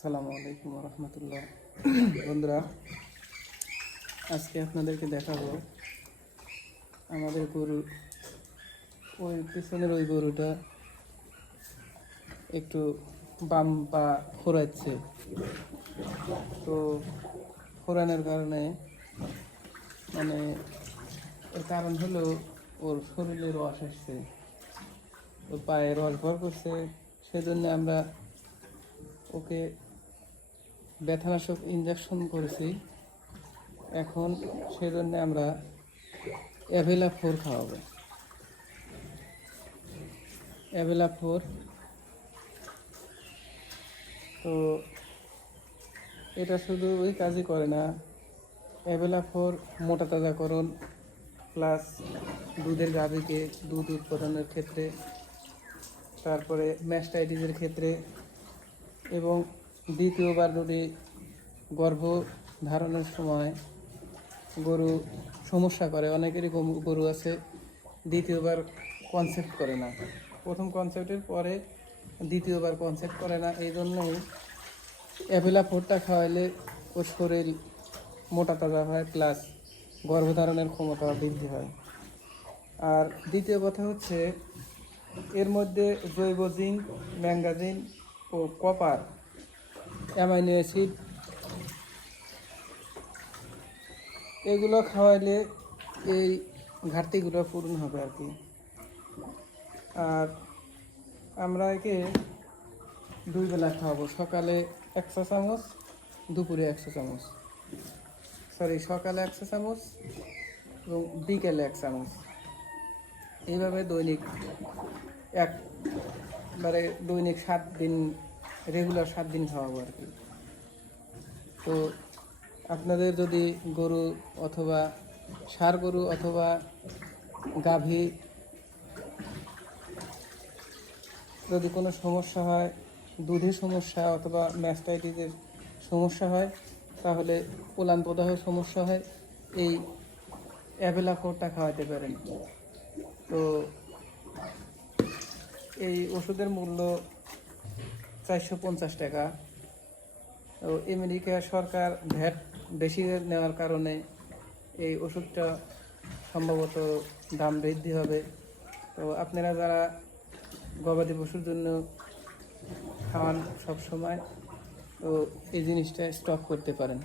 আসসালামু আলাইকুম রহমতুল্লাহ বন্ধুরা, আজকে আপনাদেরকে দেখাবো আমাদের গরু। ওই পিছনের ওই গরুটা একটু বাম পা খোরাচ্ছে তো খোরানোর কারণে মানে এর কারণ হলো ওর শরীরে রস আসছে। ওর পায়ে রস ভর করছে। সেজন্য আমরা ওকে ব্যথানাশক ইঞ্জেকশন করেছি। এখন সেজন্য আমরা অ্যাভেলা ফোর খাওয়াবো। অ্যাভেলা ফোর তো এটা শুধু ওই কাজই করে না। অ্যাভেলা ফোর মোটা তাজাকরণ প্লাস দুধের গাভীকে দুধ উৎপাদনের ক্ষেত্রে, তারপরে ম্যাস্টাইটিসের ক্ষেত্রে এবং দ্বিতীয়বার যদি গর্ভ ধারণের সময় গরু সমস্যা করে। অনেকেরই গরু আছে, দ্বিতীয়বার কনসেপ্ট করে না। প্রথম কনসেপ্টের পরে দ্বিতীয়বার কনসেপ্ট করে না। এই জন্যই অ্যাভেলা ফোরটা খাওয়াইলে ওর শরীর মোটা তাজা হয় প্লাস গর্ভধারণের ক্ষমতা বৃদ্ধি হয়। আর দ্বিতীয় কথা হচ্ছে, এর মধ্যে জৈব জিঙ্ক, ম্যাঙ্গাজিন ও কপার অ্যামাইনো অ্যাসিড। এগুলো খাওয়াইলে এই ঘাটতিগুলো পূরণ হবে আর কি। আর আমরা একে দুই বেলা খাওয়াবো। সকালে একশো চামচ, দুপুরে একশো চামচ। সরি সকালে একশো চামচ এবং বিকেলে এক চামচ। এইভাবে দৈনিক এক মানে দৈনিক সাত দিন রেগুলার সাত দিন খাওয়াবো আর কি। তো আপনাদের যদি গরু অথবা ষাঁড় গরু অথবা গাভী যদি কোনো সমস্যা হয়, দুধের সমস্যা অথবা ম্যাস্টাইটিসের সমস্যা হয়, তাহলে পোলান প্রদাহ সমস্যা হয়, এই অ্যাভেলা ফোরটা খাওয়াতে পারেন। তো এই ওষুধের মূল্য চারশো পঞ্চাশ টাকা। তো আমেরিকা সরকার ভ্যাট বেশি নেওয়ার কারণে এই ওষুধটা সম্ভবত দাম বৃদ্ধি হবে। তো আপনারা যারা গবাদি পশুর জন্য খাওয়ান সব সময় তো এই জিনিসটা স্টক করতে পারেন।